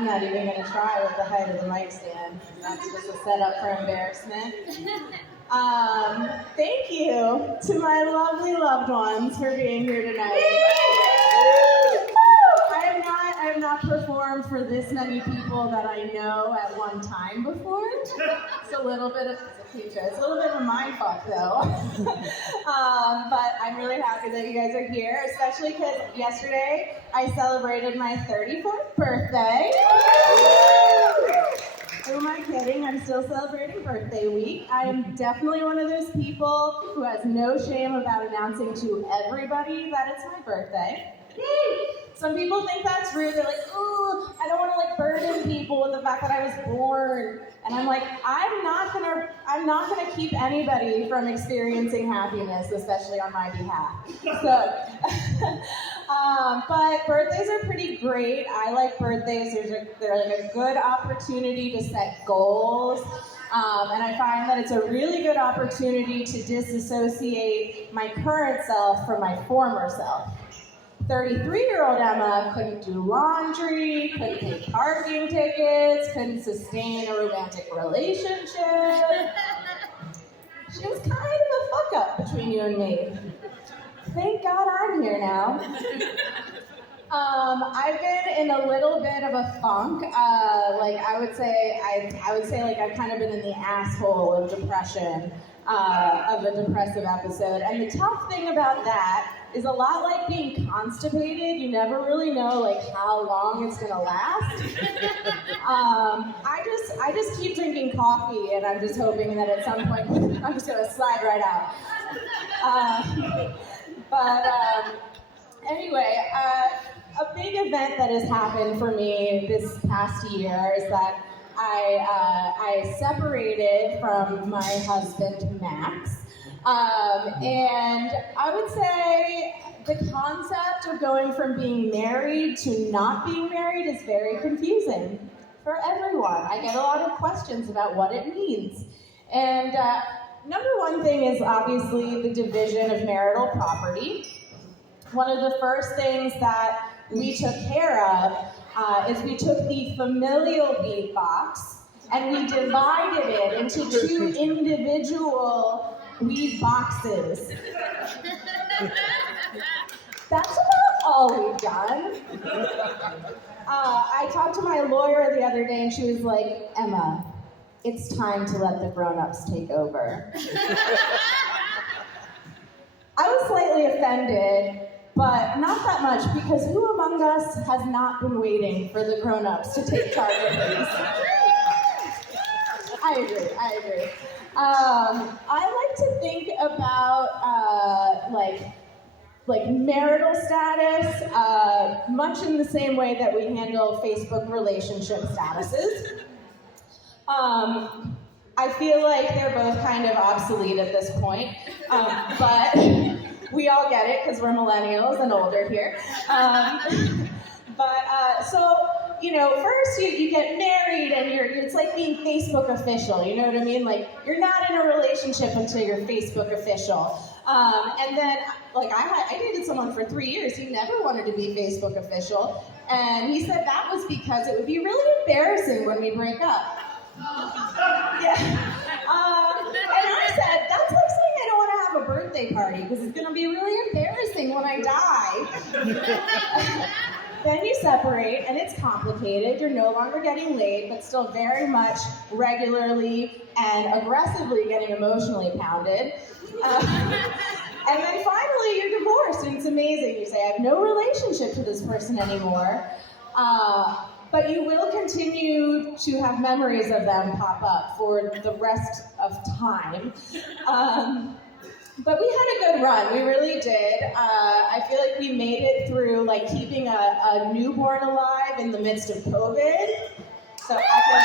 I'm not even going to try with the height of the mic stand. That's just a setup for embarrassment. Thank you to my lovely loved ones for being here tonight. I have not performed for this many people that I know at one time before. It's a little bit of a mind fuck though. But I'm really happy that you guys are here, especially because yesterday I celebrated my 34th birthday. Who am I kidding? I'm still celebrating birthday week. I am definitely one of those people who has no shame about announcing to everybody that it's my birthday. Some people think that's rude. They're like, "Ooh, I don't want to burden people with the fact that I was born." And I'm like, I'm not gonna keep anybody from experiencing happiness, especially on my behalf. So, but birthdays are pretty great. I like birthdays. They're like a good opportunity to set goals. And I find that it's a really good opportunity to disassociate my current self from my former self. 33-year-old Emma couldn't do laundry, couldn't pay parking tickets, couldn't sustain a romantic relationship. She was kind of a fuck-up between you and me. Thank God I'm here now. I've been in a little bit of a funk. I would say I've kind of been in the asshole of depression, of a depressive episode. And the tough thing about that is a lot like being constipated. You never really know how long it's gonna last. I just keep drinking coffee, and I'm just hoping that at some point I'm just gonna slide right out. Anyway, a big event that has happened for me this past year is that I separated from my husband, Max. And I would say the concept of going from being married to not being married is very confusing for everyone. I get a lot of questions about what it means. And number one thing is obviously the division of marital property. One of the first things that we took care of is we took the familial bead box and we divided it into two individual weed boxes. That's about all we've done. I talked to my lawyer the other day and she was like, "Emma, it's time to let the grown-ups take over." I was slightly offended, but not that much, because who among us has not been waiting for the grown-ups to take charge of things? I agree. I like to think about marital status much in the same way that we handle Facebook relationship statuses. I feel like they're both kind of obsolete at this point, but we all get it because we're millennials and older here. First you get married and it's like being Facebook official, you know what I mean? You're not in a relationship until you're Facebook official. And then, I dated someone for 3 years. He never wanted to be Facebook official. And he said that was because it would be really embarrassing when we break up. Yeah. And I said, that's like saying I don't want to have a birthday party because it's going to be really embarrassing when I die. Then you separate, and it's complicated. You're no longer getting laid, but still very much regularly and aggressively getting emotionally pounded. And then finally, you're divorced, and it's amazing. You say, I have no relationship to this person anymore. But you will continue to have memories of them pop up for the rest of time. But we had a good run, we really did. I feel like we made it through keeping a newborn alive in the midst of COVID. So I feel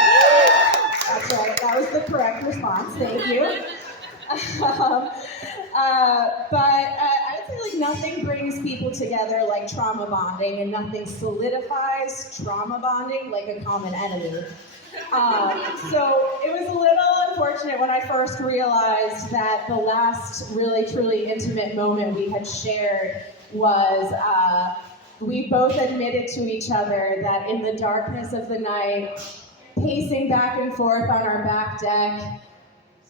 that's right, that was the correct response, thank you. I would say nothing brings people together like trauma bonding, and nothing solidifies trauma bonding like a common enemy. So it was a little unfortunate when I first realized that the last really truly intimate moment we had shared was we both admitted to each other that in the darkness of the night, pacing back and forth on our back deck,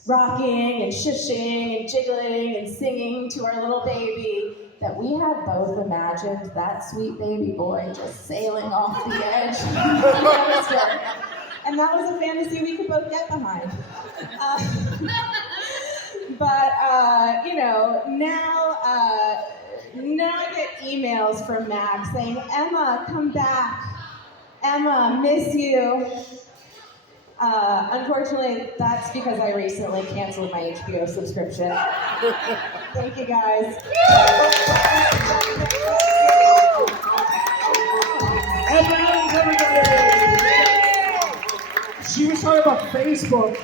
rocking and shushing and jiggling and singing to our little baby, that we had both imagined that sweet baby boy just sailing off the edge. And that was a fantasy we could both get behind. Now I get emails from Max saying, Emma, come back. Emma, miss you. Unfortunately, that's because I recently canceled my HBO subscription. Thank you, guys. And now, everybody! She was talking about Facebook.